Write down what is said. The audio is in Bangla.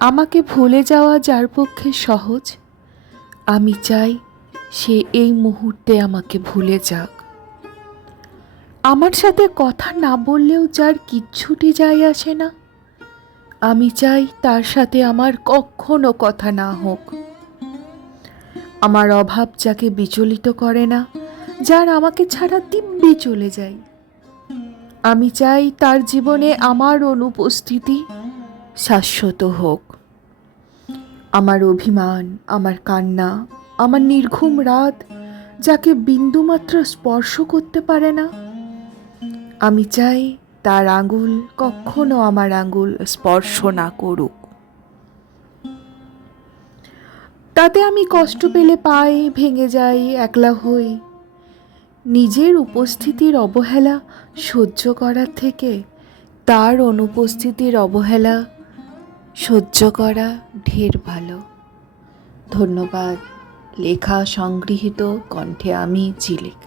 আমাকে ভুলে যাওয়া যার পক্ষে সহজ, আমি চাই সে এই মুহূর্তে আমাকে ভুলে যাক। আমার সাথে কথা না বললেও যার কিচ্ছুটি যায় আসে না। আমি চাই তার সাথে আমার কখনো কথা না হোক। আমার অভাব যাকে বিচলিত করে না, যার আমাকে ছাড়া দিব্যি চলে যায়। আমি চাই তার জীবনে আমার অনুপস্থিতি শাশ্বত হোক। আমার অভিমান, আমার কান্না, আমার নির্ঘুম রাত যাকে বিন্দুমাত্র স্পর্শ করতে পারে না। আমি চাই তার আঙ্গুল কখনো আমার আঙ্গুল স্পর্শ না করুক। তাতে আমি কষ্ট পেলে পাই ভেঙে যাই, একলা হই। নিজের উপস্থিতির অবহেলা সহ্য করার থেকে তার অনুপস্থিতির অবহেলা সহ্য করা ঢের ভালো। ধন্যবাদ লেখা সংগৃহীত কণ্ঠে আমি ঝিলিক